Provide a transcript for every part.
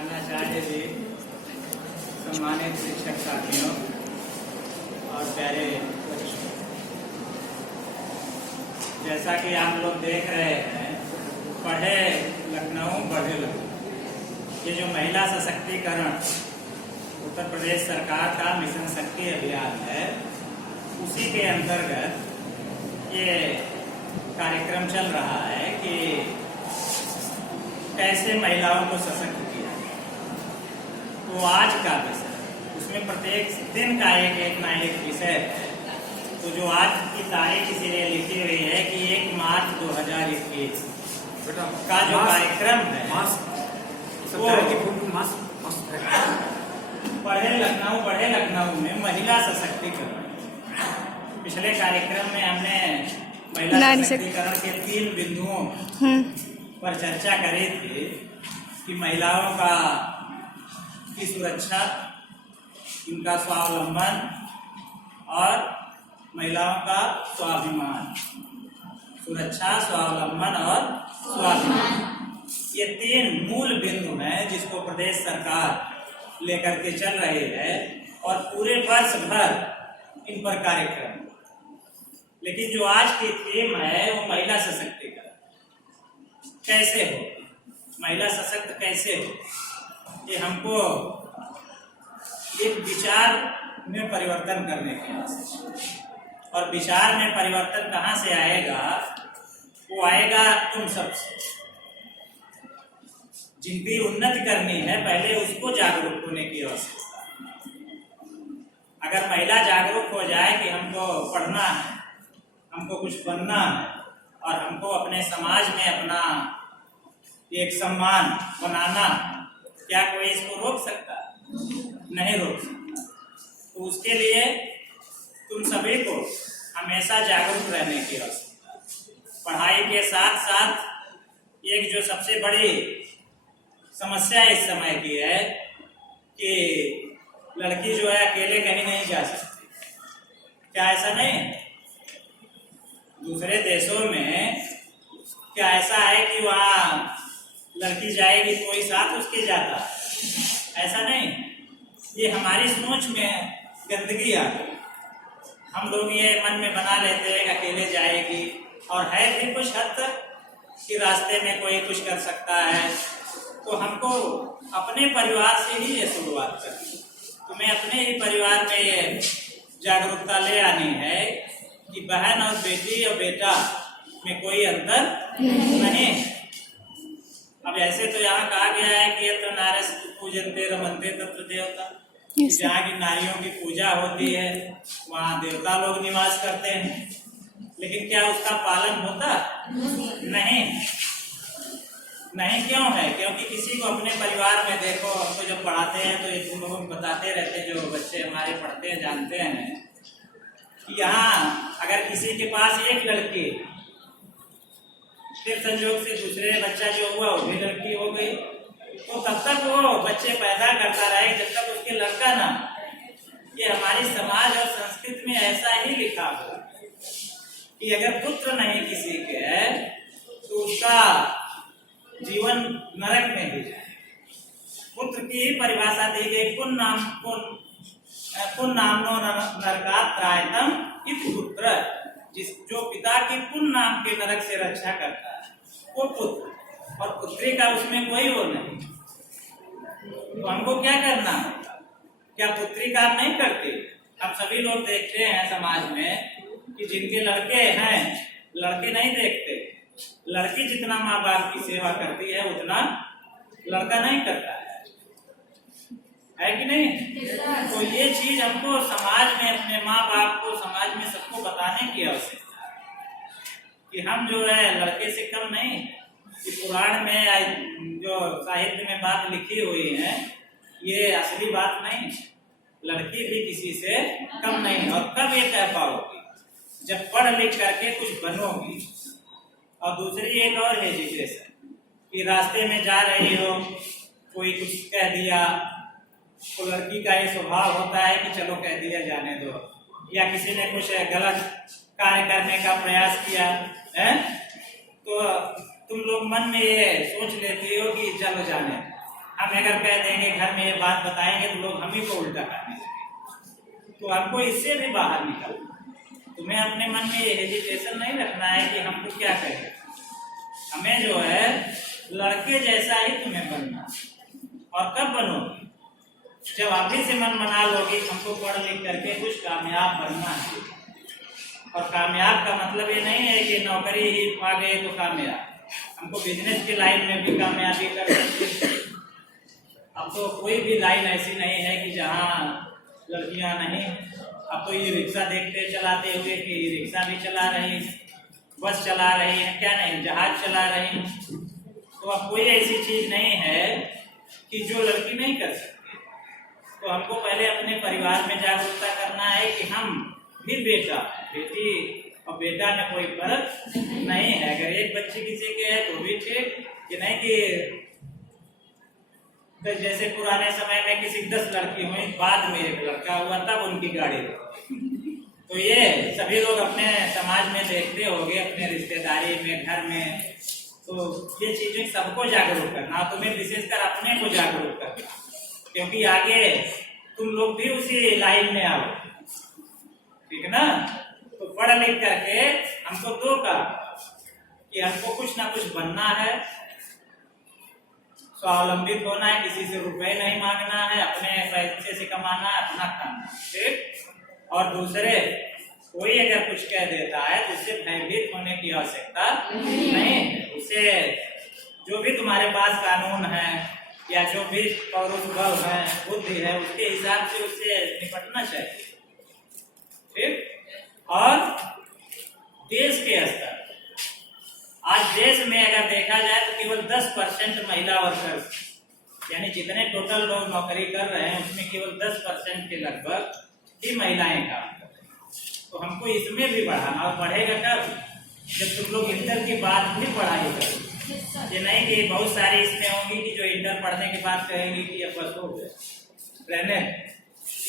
प्रधानाचार्य जी, सम्मानित शिक्षक साथियों और प्यारे बच्चों, जैसा कि आप लोग देख रहे हैं, पढ़े लखनऊ बढ़े लखनऊ, ये जो महिला सशक्तिकरण उत्तर प्रदेश सरकार का मिशन शक्ति अभियान है, उसी के अंतर्गत ये कार्यक्रम चल रहा है कि कैसे महिलाओं को सशक्त किया। तो आज का विषय, उसमें प्रत्येक दिन का एक ना एक विषय है। तो जो आज की तारीख इसीलिए लिखी हुई है कि 1 मार्च 2021 का जो कार्यक्रम है वो पढ़े लखनऊ बढ़े लखनऊ में महिला सशक्तिकरण। पिछले कार्यक्रम में हमने महिला सशक्तिकरण के 3 बिंदुओं पर चर्चा करी थी कि महिलाओं की सुरक्षा, उनका स्वावलंबन और महिलाओं का स्वाभिमान। सुरक्षा, स्वावलंबन और स्वाभिमान, ये 3 मूल बिंदु हैं जिसको प्रदेश सरकार लेकर के चल रही है और पूरे वर्ष भर इन पर कार्यक्रम। लेकिन जो आज की थीम है वो महिला सशक्तिकरण। कैसे हो महिला सशक्त, कैसे हो, ये हमको एक विचार में परिवर्तन करने की आवश्यकता है। और विचार में परिवर्तन कहाँ से आएगा? वो आएगा तुम सबसे। जिनकी उन्नति करनी है, पहले उसको जागरूक होने की आवश्यकता है। अगर महिला जागरूक हो जाए कि हमको पढ़ना है, हमको कुछ बनना है और हमको अपने समाज में अपना एक सम्मान बनाना, क्या कोई इसको रोक सकता? नहीं रोक सकता। तो उसके लिए तुम सभी को हमेशा जागरूक रहने की आवश्यकता है। पढ़ाई के साथ साथ एक जो सबसे बड़ी समस्या इस समय की है कि लड़की जो है अकेले कहीं नहीं जा सकती। क्या ऐसा नहीं है? दूसरे देशों में क्या ऐसा है कि वहाँ लड़की जाएगी कोई साथ उसके जाता? ऐसा नहीं। ये हमारी सोच में गंदगी आ गई। हम लोग ये मन में बना लेते हैं कि अकेले जाएगी, और है भी कुछ हद तक कि रास्ते में कोई कुछ कर सकता है। तो हमको अपने परिवार से ही ये शुरुआत करनी। तुम्हें अपने ही परिवार में ये जागरूकता ले आनी है कि बहन और बेटी और बेटा में कोई अंतर नहीं। अब ऐसे तो यहाँ कहा गया है कि यत्र नार्यस्तु पूजन्ते रमन्ते तत्र देवता। जहाँ की नारियों की पूजा होती है वहाँ देवता लोग निवास करते हैं। लेकिन क्या उसका पालन होता? नहीं। नहीं क्यों है? क्योंकि किसी को अपने परिवार में देखो, हमको जब पढ़ाते हैं तो ये तुम लोग बताते रहते हैं, जो बच्चे हमारे पढ़ते हैं जानते हैं कि यहाँ अगर किसी के पास एक लड़की, फिर संयोग से दूसरे बच्चा जो हुआ वो भी लड़की हो गई, तो तब तक वो बच्चे पैदा करता रहे जब तक उसके लड़का ना। ये हमारी समाज और संस्कृति में ऐसा ही लिखा हुआ कि अगर पुत्र नहीं किसी के है तो उसका जीवन नरक में ही जाए। पुत्र की परिभाषा दी गई, पुन नामनो नरकात् त्रायतम इति पुत्र। जो पिता की पुन नाम के नरक से रक्षा करता है वो पुत्र, और पुत्री का उसमें कोई वो नहीं। तो हमको क्या करना है? क्या पुत्री काम नहीं करती? हम सभी लोग देखते हैं समाज में कि जिनके लड़के हैं, लड़के नहीं देखते। लड़की जितना माँ बाप की सेवा करती है उतना लड़का नहीं करता है कि नहीं? तो ये चीज हमको समाज में, अपने माँ बाप को, समाज में सबको बताने की आवश्यकता है कि हम जो है लड़के से कम नहीं। कि पुराण में जो साहित्य में बात लिखी हुई है ये असली बात नहीं। लड़की भी किसी से कम नहीं। और कब ये कह पाओगी? जब पढ़ लिख करके कुछ बनोगी। और दूसरी एक और हेजिटेशन कि रास्ते में जा रही हो, कोई कुछ कह दिया, तो लड़की का ये स्वभाव होता है कि चलो कह दिया जाने दो, या किसी ने कुछ गलत कार्य करने का प्रयास किया है तो तुम लोग मन में ये सोच लेती हो कि चलो जाने। हम अगर कह देंगे घर में ये बात बताएंगे तो लोग हम ही को उल्टा करने लगेंगे। तो हमको इससे भी बाहर निकलना, तुम्हें अपने मन में ये हेजिटेशन नहीं रखना है कि हमको क्या कहें। हमें जो है लड़के जैसा ही तुम्हें बनना। और कब बनोगी? जब अभी से मन बना लोगी हमको पढ़ लिख करके कुछ कामयाब बनना है। और कामयाब का मतलब ये नहीं है कि नौकरी ही पा गए तो कामयाब, हमको बिजनेस की लाइन में भी कामयाबी कर सकते। अब तो कोई भी लाइन ऐसी नहीं है कि जहाँ लड़कियां नहीं। अब तो ये रिक्शा देखते चलाते हुए कि रिक्शा भी चला रही, बस चला रही है, क्या नहीं जहाज चला रही। तो अब कोई ऐसी चीज नहीं है कि जो लड़की नहीं कर सकती। तो हमको पहले अपने परिवार में जागरूकता करना है कि हम भी बेटा बेटी और बेटा में कोई फर्क नहीं है। अगर एक बच्ची किसी के है तो भी ठीक, कि नहीं कि तो जैसे पुराने समय में किसी 10 लड़की हुई, बाद में एक लड़का हुआ तब उनकी गाड़ी। तो ये सभी लोग अपने समाज में देखते होंगे, अपने रिश्तेदारी में, घर में। तो ये चीजें सबको जागरूक करना, तुम्हें विशेषकर अपने को जागरूक करना, क्योंकि आगे तुम लोग भी उसी लाइन में आओ, ठीक ना। तो पढ़ लिख करके हमको दो का कि हमको कुछ ना कुछ बनना है, स्वावलंबित होना है, किसी से रुपए नहीं मांगना है, अपने पैसे से कमाना है, अपना खाना, ठीक। और दूसरे कोई अगर कुछ कह देता है तो उससे भयभीत होने की आवश्यकता नहीं है। उसे जो भी तुम्हारे पास कानून है या जो भी पौरुष बल है, बुद्धि है, उसके हिसाब से उससे निपटना चाहिए, ठीक। और देश के स्तर, आज देश में अगर देखा जाए तो केवल 10% महिला वर्कर्स, यानी जितने टोटल लोग नौकरी कर रहे हैं उसमें केवल 10% के लगभग ही महिलाएं काम कर रही हैं। तो हमको इसमें भी बढ़ाना, और बढ़ेगा कब? जब तुम लोग इंटर के बाद भी पढ़ाई करो। ये नहीं कि बहुत सारी इसमें होंगी कि जो इंटर पढ़ने के बाद कहेंगी कि अब बस हो गया रहने।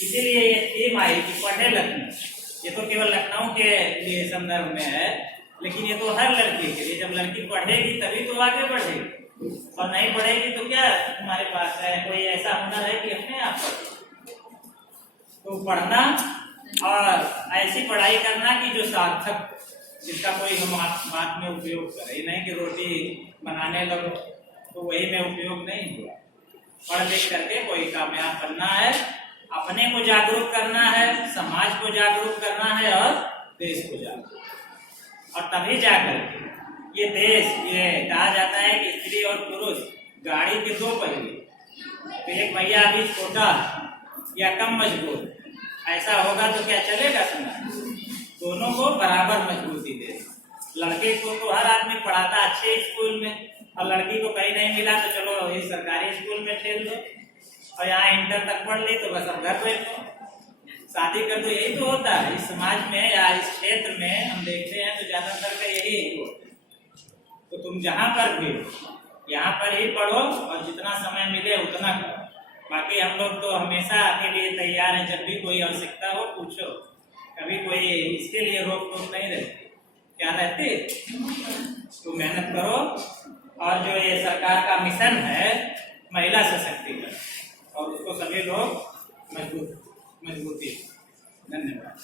इसीलिए ये थीम आई कि पढ़े लखनऊ। ये तो केवल लखनऊ के लिए संदर्भ में है, लेकिन ये तो हर लड़की के लिए। जब लड़की पढ़ेगी तभी तो आगे बढ़ेगी, और नहीं पढ़ेगी तो क्या तुम्हारे पास है कोई ऐसा हुनर है कि अपने आप पढ़े। तो पढ़ना और ऐसी पढ़ाई करना कि जो सार्थक, जिसका कोई हम बात में उपयोग करे, नहीं कि रोटी बनाने लगो तो वही में उपयोग नहीं हुआ। पढ़ लिख करके कोई कामयाब बनना है, अपने को जागरूक करना है, समाज को जागरूक करना है और देश को जागरूक, और तभी जाकर ये देश, ये कहा जाता है कि स्त्री और पुरुष गाड़ी के दो पहिए, तो एक पहिया अभी छोटा या कम मजबूत, ऐसा होगा तो क्या चलेगा समाज? दोनों को बराबर मजबूती दे। लड़के को तो हर आदमी पढ़ाता अच्छे स्कूल में, और लड़की को कहीं नहीं मिला तो चलो ये सरकारी स्कूल में ठेल दो, और यहाँ इंटर तक पढ़ ली तो बस अब घर बैठो, शादी कर दो। यही तो होता है इस समाज में या इस क्षेत्र में, हम देखते हैं तो ज्यादातर का यही होता है। तो तुम जहाँ पर भी यहाँ पर ही पढ़ो और जितना समय मिले उतना करो। बाकी हम लोग तो हमेशा के लिए तैयार हैं, जब भी कोई आवश्यकता हो पूछो, कभी कोई इसके लिए रोक टोक नहीं रहती। क्या रहती? तो मेहनत करो, और जो ये सरकार का मिशन है महिला सशक्तिकरण, और उसको सभी लोग मजबूती। धन्यवाद।